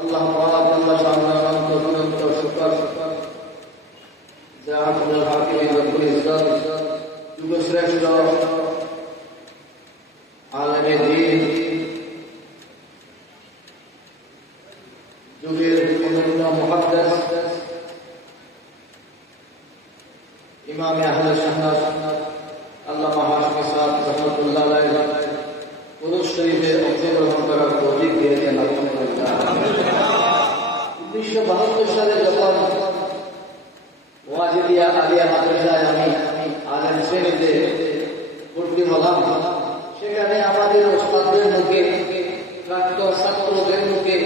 আল্লাহ পাক আল্লাহ শাআলার অনন্ত শুকর যা আল্লাহ হাকিম রব্বুল ইজ্জত যুগশ্রেষ্ঠ আলেমে দ্বীন যুগের অনন্য মুহাদ্দিস ইমাম আহলে সুন্নাত আল্লামা হাশমি সাহেব রাহমাতুল্লাহ আলাইহি কুরুশ শরীফে অংশগ্রহণ করার তৌফিক দিয়েছেন আলহামদুলিল্লাহ। 1972 সালে যখন ওয়াজিদিয়া আলিয়া মাদ্রাসায় আমি আলেম শ্রেণীতে ভর্তি হলাম, সেখানে আমাদের ওস্তাদদের মুখে প্রাক্তন ছাত্রদের মুখে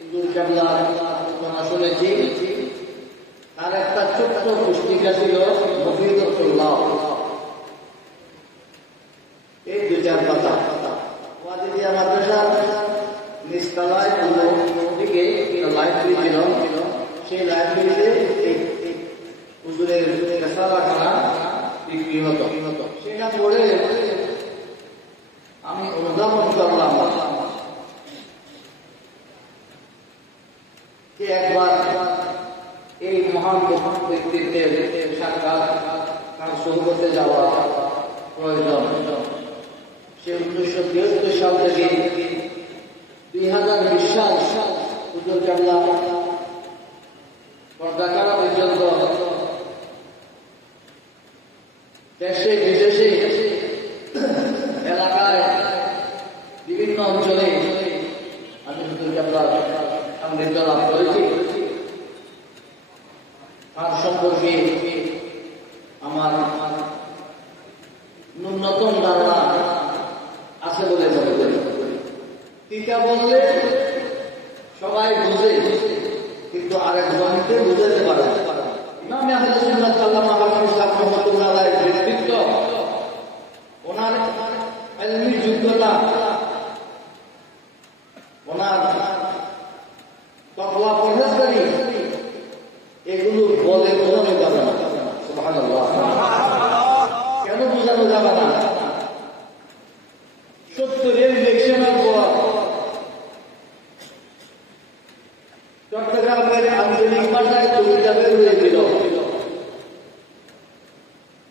হুজুর কেবলার আলোচনা শুনেছি। তার একটা ছোট্ট পুস্তিকা ছিল মফিদুল্লাহ, এই 2-4 পাতা। ওয়াজিদিয়া মাদ্রাসার নিচতলায় দিকে লাইব্রেরি ছিল, সেই লাইব্রেরিতে হুজুরের রেসালাখানা বিক্রি হতো। সেটা পড়ে আমি অনুধাবন করলাম যে একবার এই মহান ব্যক্তিত্বের সাক্ষাৎ তার সোহবতে যাওয়া প্রয়োজন। সে 1973 সাল থেকে 2020 সাল হুজুর কেবলা পর্দাকারা পর্যন্ত দেশে বিদেশে এলাকায় বিভিন্ন অঞ্চলে আমি হুজুর কেবলার সান্নিধ্য লাভ করেছি। তার সম্পর্কে আমার ন্যূনতম ধারণা আছে বলে মনে করি। টিকা বললে সবাই বুঝে, কিন্তু আরেকজনকে বুঝাতে পারে। ইমাম আহলে সুন্নাত আল্লামা হাশমি সাহেব রাহমাতুল্লাহ আলাইহির ব্যক্তিত্ব, ওনার ইলমি যোগ্যতা, ওনার তাকওয়া পরহেজগারি, এগুলো বলে বোঝানো যাবে না। সুবহানাল্লাহ, কেন বোঝানো যাবে না? 70-এর ইলেকশনের পর চট্টগ্রামের আঞ্চলিক ভাষায় কবিতা বের হয়েছিল,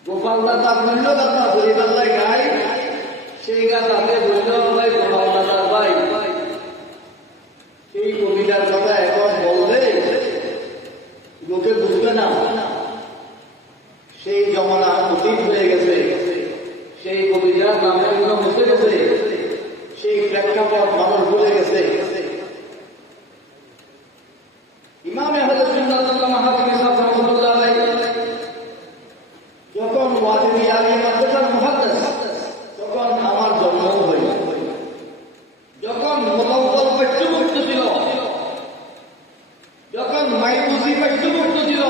গোপালদাতা মূল্য দাতা হরিদাল্লায় গাই, সেই গাছ হাতে বললেও ভাই গোপালদাতার ভাই। সেই কবিতার কথা এখন বললে লোকে বুঝবে না। সেই জমানা অতীত হয়ে গেছে, সেই কবিতার নামগুলো মুছে গেছে, সেই প্রেক্ষাপট মানুষ ভুলে গেছে। ইমাম আহলে সুন্নাত আল্লামা হাশমি সাহেব রাহমাতুল্লাহ আলাইহি যখন ওয়াজিদিয়া আলিয়া মাদ্রাসার মুহাদ্দিস, তখন আমার জন্ম হইল। যখন মুতাওয়াল পাঠ্যপুস্তক ছিল, যখন মাইবুজি পাঠ্যপুস্তক ছিল,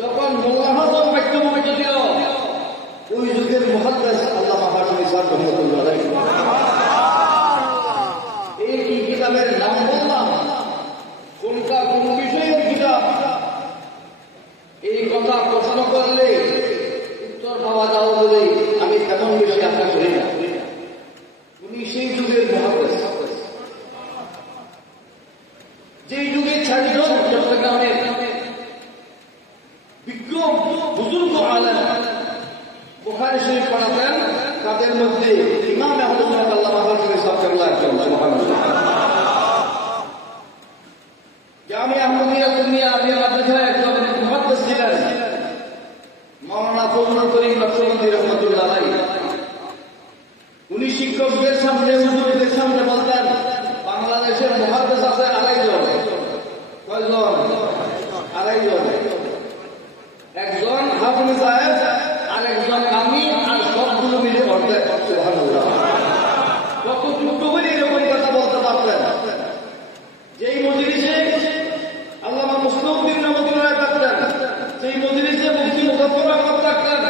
যখন মোল্লা হাসান পাঠ্যপুস্তক ছিল, ওই যুগের মুহাদ্দিস আল্লামা হাশমি সাহেব রাহমাতুল্লাহ আলাইহি এই কি কিতাবের নাম বললাম, কোনটা কোন বিষয়ের কিতাব, এই কথা প্রশ্ন করলে উত্তর পাওয়া যাও বলে আমি তেমন বেশি আশা করি না। উনি সেই যুগের মুহাদ্দিস, যেই যুগে 4 জন চট্টগ্রামের বিজ্ঞ বুজুর্গ আলেম বুখারী শরীফ পড়াতেন। তাদের মধ্যে ইমাম আহলে সুন্নাত আল্লামা হাশমি সাহেব একজন। সুবহানাল্লাহ। জামিয়া আহমদিয়া দুনিয়া আলিয়া মাদ্রাসায় একজন মুহাদ্দিস ছিলেন মাওলানা ফজলুল করিম নকশবন্দি রাহমাতুল্লাহ আলাইহি। উনি শিক্ষকদের সামনে, হুজুরদের সামনে বলতেন, বাংলাদেশের মুহাদ্দিস আছে 2.5 জন। কয়জন? 2.5 জন। একজন হাফিজ সাহেব, আরেকজন আমি, আর সবগুলো মিলে অর্ধেক। সুবহানাল্লাহ। কত যোগ্য বলে এরকম কথা বলতে পারতেন। যেই মজলিসে আল্লামা মুসলিউদ্দিন রহমাতুল্লাহ থাকতেন, সেই মজলিসে মুফতি মুজাফফর আহমদ থাকতেন,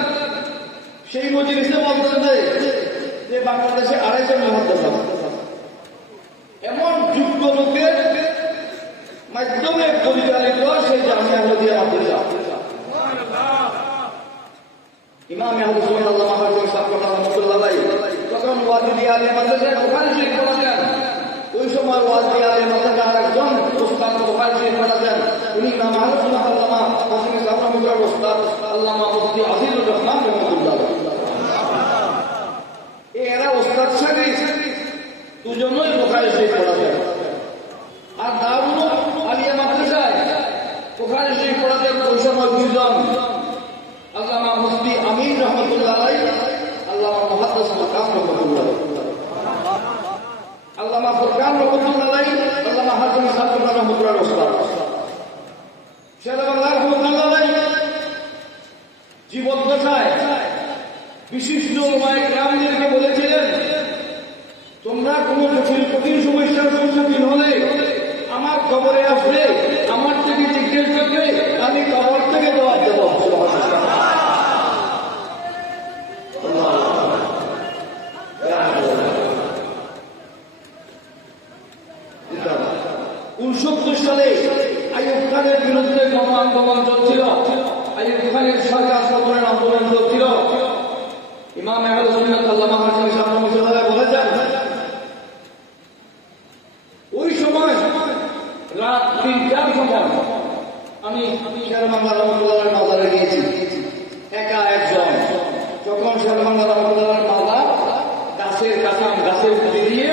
সেই মজলিসে বলতেন যে বাংলাদেশে 2.5 জন মুহাদ্দিস আছে। এমন যোগ্য লোকের মাধ্যমে পরিচালিত সেই জামিয়া আহমদিয়া মাদ্রাসা। ইমাম আহলে সুন্নাত আল্লামা হাশমি সাহেব রাহমাতুল্লাহ আলাইহি তখন ওয়াজিদিয়া আলিয়া মাদ্রাসায় বুখারী শরীফ পড়াতেন। ওই সময় ওয়াজিদিয়া আলিয়া মাদ্রাসা বুখারী শরীফ পড়াতেন, উনি ইমাম আহলে সুন্নাহ আল্লামা কাসিম সাবরামুল্লাহ ওস্তাদ আল্লামা মুফতি আজিজুর রহমান রাহমাতুল্লাহ। এরা ওস্তাদ শাগির দুজনই বুখারী শরীফ পড়াতেন। আর দারুল আলিয়া মাদ্রাসায় বুখারী শরীফ পড়াতেন ওই সময় দুইজন, আল্লামা মুফতি আমিন রহমাতুল্লাহ আলাইহি, আল্লামা মুহাদ্দিস মাকাম রহমাতুল্লাহ, আল্লামা ফুরকান রহমাতুল্লাহ আলাইহি, আল্লামা হাসান সাদুল্লাহ রহমাতুল্লাহ ওস্তাদ। শেরবাংলা রহমাতুল্লাহ আলাইহি জীবদ্দশায় বিশিষ্ট উলামায়ে কেরামদেরকে বলেছিলেন, তোমরা কোনো জটিল কঠিন সমস্যার সম্মুখীন হলে আমার কবরে আসলে আমার থেকে জিজ্ঞেস করবে, আমি কবর থেকে জবাব দেব। সালে আইয়ুব খানের বিরুদ্ধে গণ আন্দোলন চলছিল, আইয়ুব খানের সরকার পতনের আন্দোলন চলছিল। ইমাম আহলে সুন্নাত আল্লামা হাসান সাবরামুল্লাহ বলেছেন, ওই সময় রাত ৩টার সময় আমি শেরবাংলা রহমাতুল্লাহ মাজারে গিয়েছি, একা একজন। তখন শেরবাংলা রহমাতুল্লাহ মাজার গাছের কাঁচাম, গাছের পুঁতি দিয়ে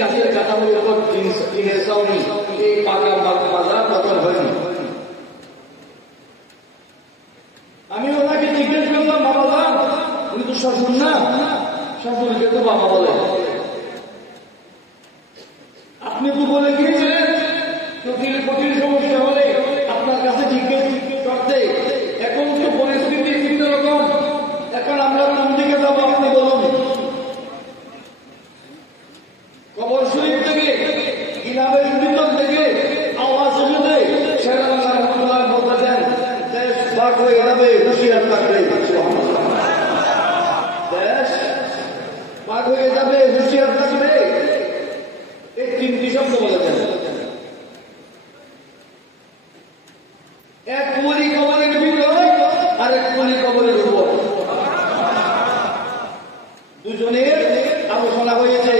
গাছের কাঁচামের উপর টিনের ছাউনি, এই পাকা বাজার তখন হয়নি। আমি ওনাকে জিজ্ঞেস করলাম, বাবা উনি তো শ্বশুর না, শ্বশুরকে তো বাবা বলে, আপনি তো বলে গিয়েছিলেন জটিল কঠিন সমস্যা হলে আপনার কাছে জিজ্ঞেস করতে, এখন তো পরিস্থিতি ভিন্ন রকম, এখন আমরা কোন দিকে যাবো আপনি বলুন। কবর শরীফ থেকে ইনামের ভিতর থেকে আওয়াজ উঠে শেরবাংলা রহমাতুল্লাহ বলতেছেন, দেশ ভাগ হয়ে যাবে, হুঁশিয়ার থাকবে। দেশ ভাগ হয়ে যাবে, হুঁশিয়ার থাকবে, এই 3টি শব্দ বলেছেন। এক ওলি কবরের ভিতর আর এক ওলি কবরের উপর, দুজনের আলোচনা হয়েছে।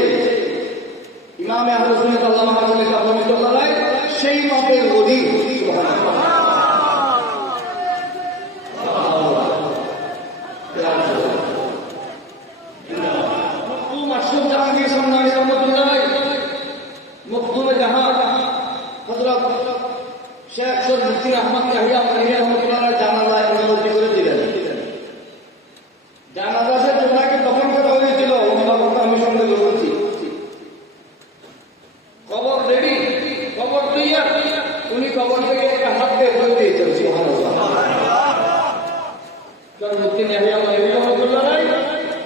ইমাম আহলে সুন্নাত আল্লামা হাসান সাবরামুল্লাহ আলাইহি সেই মাপের ওলি। সুবহানাল্লাহ। মখদুম আশরাফ জাহাঙ্গীর সামনানি রহমাতুল্লাহ মখদুমে জাহান হযরত শেখ মুফতি আহমদ ইয়াহিয়া রহমাতুল্লাহ জানাজায় অনুমতি করে দিলেন। জানাজা শেষ ওনাকে দফন করা হয়েছিল, অভিভাবক আমি সঙ্গে বলছি। কবর রেডি, কবর তৈয়ার, উনি কবর থেকে একটা হাত বের করে দিয়েছেন। সুবহানাল্লাহ। মুফতি ইয়াহিয়া রহমাতুল্লাহ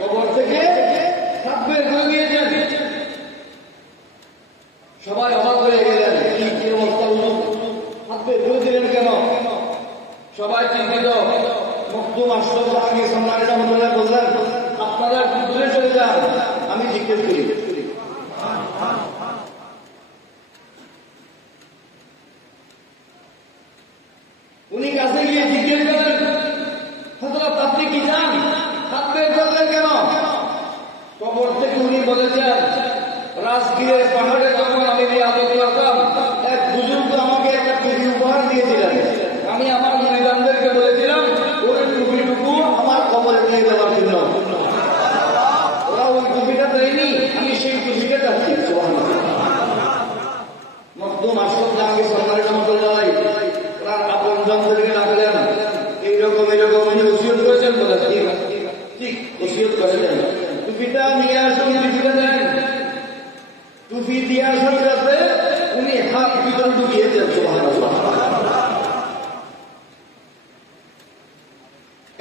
কবর থেকে হাত বের করে দিয়েছেন। সবাই অবাক হয়ে গেলেন, কি অবস্থা হলো, হাত বের করে দিলেন কেন? সবাই চিন্তিত। মখদুম আশরাফ জাহাঙ্গীর সামনানি রহমাতুল্লাহ বললেন, আপনারা দূরে চলে যান, আমি জিজ্ঞেস করি। উনি কাছে গিয়ে জিজ্ঞেস করেন, হযরত আপনি কি জান, হাত বের করলেন কেন? কবর থেকে উনি বলেছেন, রাজগীরের পাহাড়ে যখন আমি রিয়াদত করতাম, এক বুজুর্গ আমাকে একটা টুপি উপহার দিয়েছিলেন। আমি আমার মুরিদানদেরকে বলেছিলাম ওই টুপিটুকু আমার কবরে নিয়ে যাওয়ার জন্য। ওরা ওই টুপিটা দেয়নি, আমি সেই টুপিটা চাচ্ছি। মখদুম আশরাফ জাহাঙ্গীর সামনানি রহমাতুল্লাহ আলাইহি ওনার আপনজনদেরকে ডাকলেন, এইরকম উনি ওসিয়ত করেছেন বলে। ঠিক ওসিয়ত করেছেন, টুপিটা নিয়ে আসুন, টুপিটা দেন। টুপি দিয়ে আসার কাছে উনি হাত ভিতরে ঢুকিয়ে দেন। সুবহানাল্লাহ।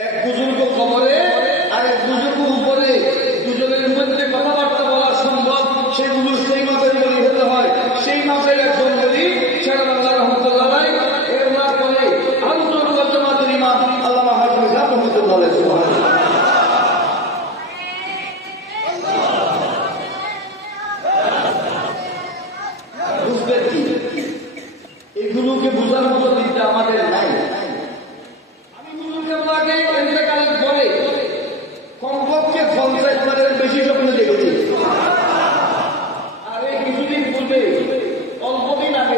এক বুজুর্গ কবরে আর এক বুজুর্গ উপরে, দুজনের মধ্যে কথাবার্তা বলা সম্ভব, সেগুলো সেই মাপের বলি হতে হয়। সেই মাপের একজন বলি শেরবাংলা রহমাতুল্লাহ আলাইহি, এর নাম বলে আহলুস সুন্নাত ওয়াল জামাতের ইমাম আল্লামা হাসান রহমাতুল্লাহ আলাইহি। সুবহানাল্লাহ। বুঝবেন কি, এগুলোকে বোঝার মতো দিকটা আমাদের নাই। আমি বুজুর্গকে ইন্তেকালের পরে কমপক্ষে 50 বারের বেশি স্বপ্নে দেখেছি। আর এই কিছুদিন পূর্বে, অল্পদিন আগে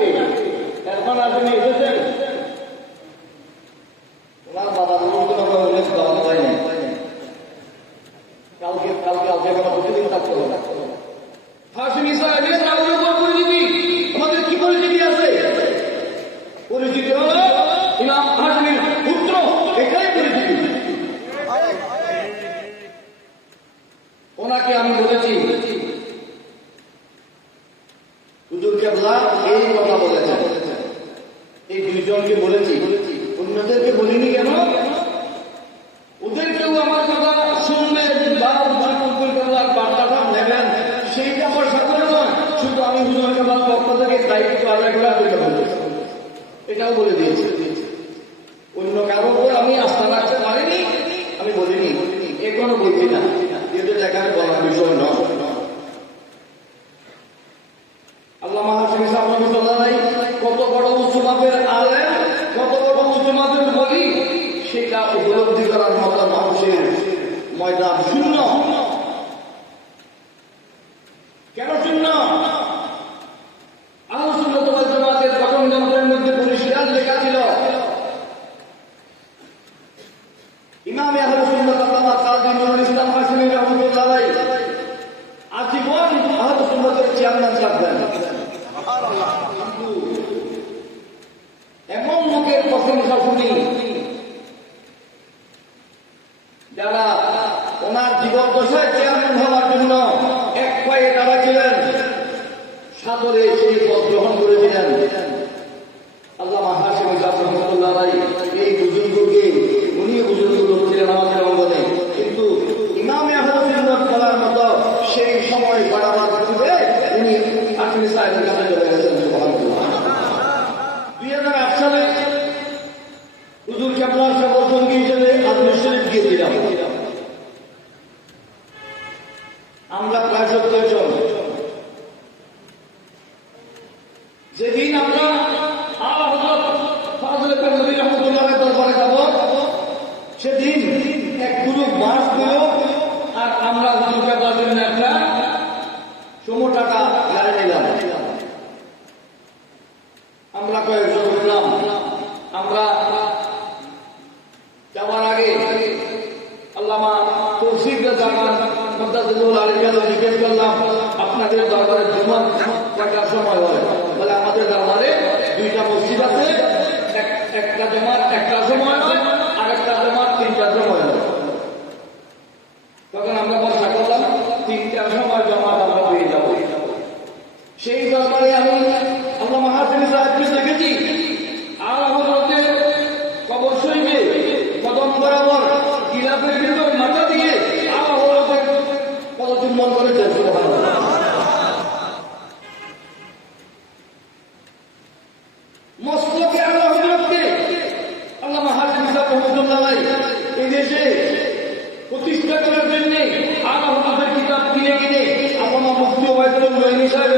হুজুর কেবলা এই কথা বলেছেন। এই দুইজনকে বলেছি, অন্যদেরকে বলিনি কেন? ওদেরকেও আমার কথা শুনবেন বা হুজুর কেবলার বার্তাটা নেবেন, সেইটা আমার সাথে নয়। শুধু আমি হুজুর কেবলার পক্ষ থেকে দায়িত্ব আদায় করা এটাও বলে দিয়েছি। অন্য কারোর উপর আমি আস্থা রাখতে পারিনি, আমি বলিনি, এখনো বলছি না, এটা দেখার বলার বিষয় নয়। আল্লামা হাশিম সাহেব রহমাতুল্লাহ কত বড় উঁচু মাপের আলেম, কত বড় উঁচু মাপের বলি, সেটা উপলব্ধি করার মতো মানুষের ময়দান শূন্য। কেন শূন্য? আহলে সুন্নাত ওয়াল জামাতের গঠন গ্রন্থের মধ্যে পরিষ্কার লেখা ছিল, ইমাম আহলে সুন্নাত আল্লামা কাজী নুরুল ইসলাম হাশিমি রহমাতুল্লাহ আজীবন আহলে সুন্নাতের চেয়ারম্যান থাকবেন। এমন লোকের প্রশংসা শুনি যারা ওনার জীবন দশায় চেয়ারম্যান হওয়ার জন্য এক পায়ে দাঁড়াচ্ছিলেন, সাদরে সেই পদ গ্রহণ করেছিলেন। আল্লামা হাশিমি রহমাতুল্লাহ এই বুজুর্গকে, উনি বুজুর্গ ছিলেন আমাদের অঙ্গনে, কিন্তু ইমামে আহলে সুন্নাত বলার মতো সেই সময় বাড়াবার পূর্বে উনি হাশিমি সাহেবের কাছে চলে গেছেন। 2008 সালে হুজুর কেবলার সফর সঙ্গী হিসেবে আজমির শরীফ গিয়েছিলাম। আমরা প্রায় 70 জন। যেদিন আমরা দরবারে যাব, সেদিন এক গ্রুপ বাস দিল, আর আমরা হুজুর কেবলার জন্য একটা সমু টাকা গাড়ি নিলাম। আমরা কয়েকজন উঠলাম। আমরা যাওয়ার আগে আল্লামা তৌফিক জামান মুদাদ্দিদুল আলিয়াকে জিজ্ঞেস করলাম, আপনাদের দরবারে জুমার কয়টার সময় হয়? বলে আমাদের দরবারে 2টা মসজিদ আছে, একটা জমার 1টার সময় হয়, আর একটা জমার 3টার সময় হয়। তখন আমরা ভরসা করলাম 3টার সময় জমা আমরা পেয়ে যাব। সেই দরবারে আমি আল্লামা হাশিমি সাহেবকে দেখেছি, আর আমাদের কবর শরীফে কদম বরাবর গিলাফের ভিতর মাথা দিয়ে পদচুম্বন করেছেন। মস্তকে আল্লাহ হযরতকে আল্লামা হাশিমি সাহেব রহমাতুল্লাহ এই দেশে প্রতিষ্ঠা করার জন্য আল্লাহ হযরতের কিতাব কিনে কিনে আল্লামা মুফতি ওবায়দুল নঈমি সাহেব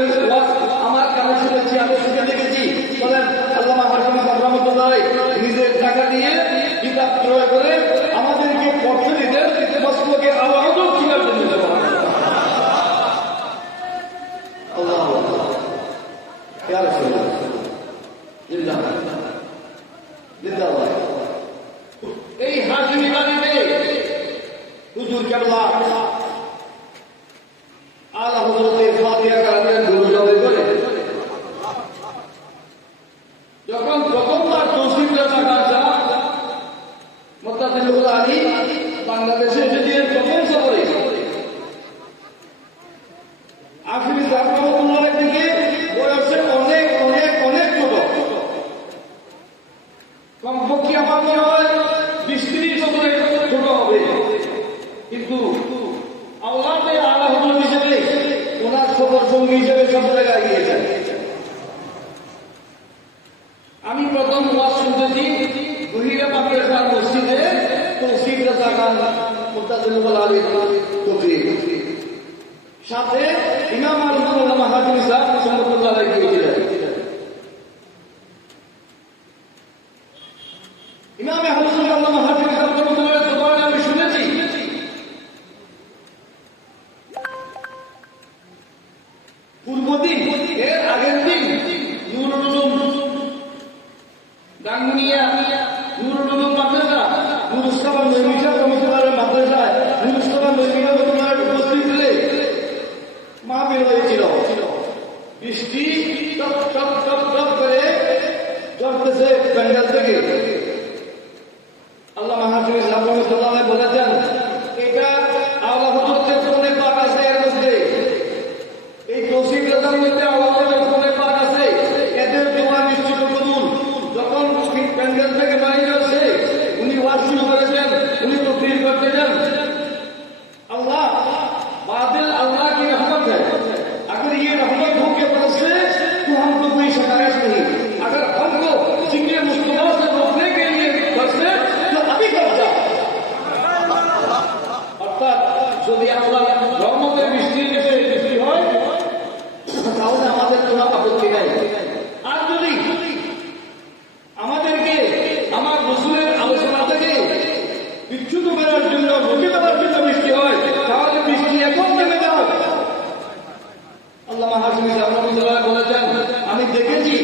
আমার কানে শুনেছি, আমি শুনে দেখেছি। বলেন আল্লামা হাশিমি সাহেব রহমাতুল্লাহ নিজের টাকা দিয়ে কিতাব ক্রয় করে আমাদেরকে পড়তে দিতেন, মস্তকে আল্লাহ হযরত কিতাব দিতে পারেন। আল্লাহু আকবার, ইয়া রাসূলুল্লাহ, জিন্দাবাদ জিন্দাবাদ। এই হাশিমি বাড়িতে হুজুর কেবলা আলা হযরতের ফাতিহা কারাতের দুরূদ করে যখন প্রথমবার তৌসিফ রাজা খান মুদাদ্দিদুল আলী বাংলাদেশে এসেছিলেন প্রথম সফরে, হাশিমি সাহেব রহমাতুল্লাহর দিকে বয়সে অনেক অনেক অনেক ছোট, কমপক্ষে আমার মনে হয় 20-30 বছরের ছোট হবে, কিন্তু আল্লাহকে আলা হযরত হিসেবে ওনার সফর সঙ্গী হিসেবে সব জায়গায় গিয়েছেন। আমি প্রথম ওয়াজ শুনতেছি গহিরা মাদ্রাসার মসজিদে তৌফিক রাজা খান মুদাদ্দিদুল আলী তৌফিক, সাথে ইমাম আল্লামা হাশিমি সাহেব রহমাতুল্লাহ গিয়েছিলেন। ইমাম আহলে সুন্নাত আল্লামা হাশিমি সাহেব রহমাতুল্লাহ দরবারে আমি শুনেছি পূর্বদিন, এর আগের দিন নুরুল উলুম গাঙ্গুনিয়া নুরুল উলুম মাদ্রাসা নুরুস্তাবা নঈমি সাহেব রহমাতুল্লাহর মাদ্রাসায় নুরুস্তাবা নঈমি রহমাতুল্লাহর উপস্থিতিতে মাহফিল হয়েছিল। বৃষ্টি টপ টপ টপ টপ করে ঝরতেছে প্যান্ডেল থেকে। আল্লামা হাশিমি সাহেব রহমাতুল্লাহ বলেছেন, এটা আল্লাহ হযরতের কোনে পাক আছে, এর মধ্যে এই তৌফিক রাজার মধ্যে আল্লাহ হযরতের কোনে तो हमको कोई शिकायत नहीं, अगर हमको जिक्र मुस्तफा से रोकने के लिए फंसते तो अभी कर जाओ। অর্থাৎ যদি আল্লাহ রহমতের বৃষ্টির দেশে বৃষ্টি হয় তাহলে আমাদের কোনো আপত্তি নাই। আর যদি আমাদেরকে আমার রসুলের আলোচনা থেকে বিচ্যুত করার জন্য রুখে দেওয়ার জন্য বৃষ্টি হয় তাহলে বৃষ্টি এখন নেমে দাও। আল্লামা হাশমি সাহেব রহমাতুল্লাহ বলেছেন, আমি দেখেছি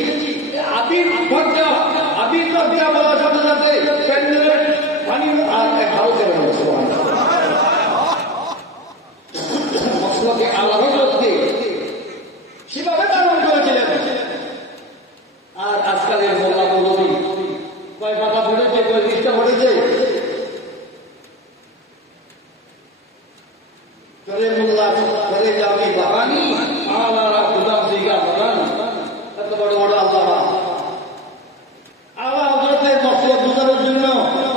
আবির ভাগ্যা বলার সাথে সাথে প্যান্ডেলের পানি ভালো করে মশলাকে আলাদা করতে সেভাবে পালন করেছিলেন। আর আজকালের মোল্লা মৌলবী কয় পাতা পড়েছে, কয় পৃষ্ঠা পড়েছে, করে মোল্লা করে যাবি বাগানি আলারা খুদাম দিঘা বাগান। এত বড় বড় আল্লামা আল্লাহ হযরতের মসলা বুঝানোর জন্য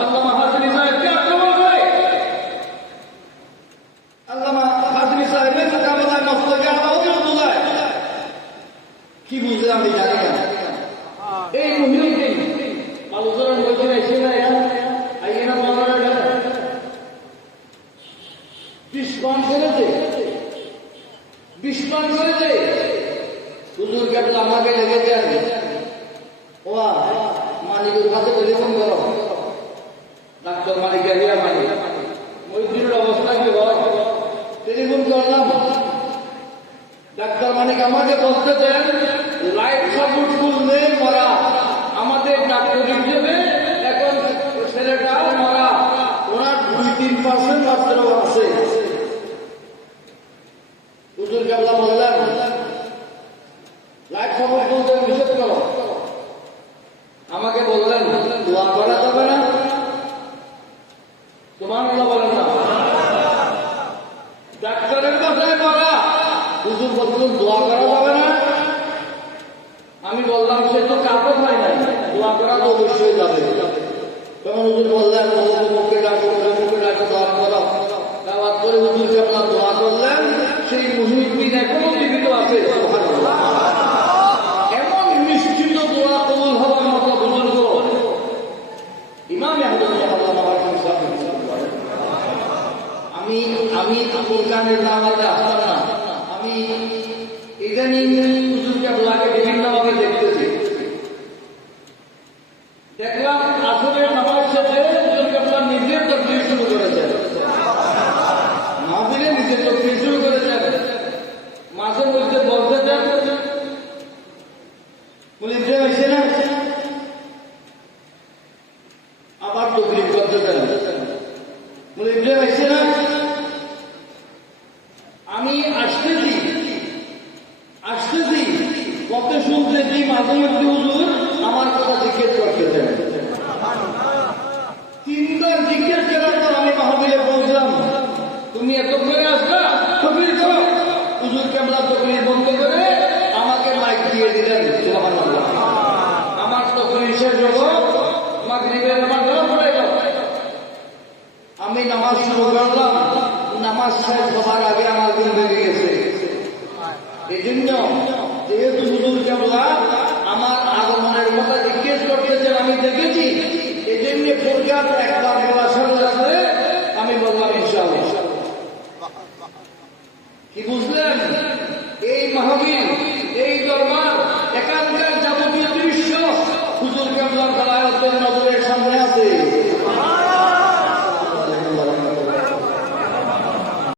আল্লামা হাশমি সাহেবকে আক্রমণ করে। আল্লামা হাশমি সাহেবের মোকাবেলায় মসলাকে আল্লাহ হযরত বুঝায়। কি বুঝলে আমি জানি না। এই মুহিউদ্দিন আলোচনার মধ্যে এসে না আইনা মামলাটা বিস্ফোরণ করেছে হুজুর কেবল আমাকে লেগেছেন, ও মালিকের কাছে টেলিফোন করো, ডাক্তার মালিক এরিয়া মালিক মহিউদ্দিনের অবস্থা কি হয়। টেলিফোন করলাম, ডাক্তার মালিক আমাকে বলতেছেন লাইফ সাপোর্ট করলে মরা, আমাদের ডাক্তার হিসেবে এখন ছেলেটাও মরা, ওনার 2-3% মাত্র আছে। হুজুর কেবলা বললেন লাইফ সাপোর্ট বলতে নিষেধ করো। আমাকে বললেন দোয়া করা যাবে না, তোমার কথা বলেন না, ডাক্তারের কথায় করা। হুজুর বললেন দোয়া করা যাবে না। আমি বললাম সে তো কাপড় হয় নাই, দোয়া করা তো অবশ্যই যাবে। তখন হুজুর বললেন মুখে ডাকো দোয়া করো। দাওয়াত করে হুজুর কেবলা দোয়া করলেন, সেই মুহিউদ্দিন এখনো জীবিত আছে। এমন নিশ্চিত দোয়া কবুল হওয়ার মতো বুজুর্গ ইমাম আহমদ আমি কোরআনের দাওয়াতে আসতাম না। আমি ইদানিং হুজুর কেবলাকে বিভিন্নভাবে দেখতেছি। দেখলাম আসরের নামাজ শেষে হুজুর কেবলা নিজের তাকবীর শুরু করেছেন, মাহফিলে নিজের তাকবীর শুরু করেছেন। মাঝে মধ্যে বলতে চান মুলিদে হয়েছে না, আবার তাকবীর করতে চান মুলিদে হয়েছে না। আমি আসতেছি পথে শুনতেছি মাঝে মধ্যে হুজুর আমার কথা জিজ্ঞেস করতেছেন। 3বার জিজ্ঞেস করার পর আমি মাহফিলে পৌঁছলাম, তুমি এত করে আসলা তাকবীর করো। হুজুর কেবলা তাকবীর বন্ধ করে আমাকে মাইক দিয়ে দিলেন। সুবহানাল্লাহ। আমার তাকবীর শেষ হলো, মাগরিবের নামাজ পড়ে গেল। আমি নামাজ শুরু করলাম, নামাজ শেষ হবার আগে আমার দিন ভেঙে গেছে। এই জন্য যেহেতু হুজুর কেবলা আমার আগমনের কথা জিজ্ঞেস করতেছেন, আমি দেখেছি, এই জন্য ফোরকাত একবার বলা সাথে সাথে আমি বললাম ইনশাআল্লাহ। কি বুঝলেন? এই মাহফিল, এই দরবার, এখানকার যাবতীয় দৃশ্য হুজুর কেবলার বেলায়েতের নজরের সামনে আছে।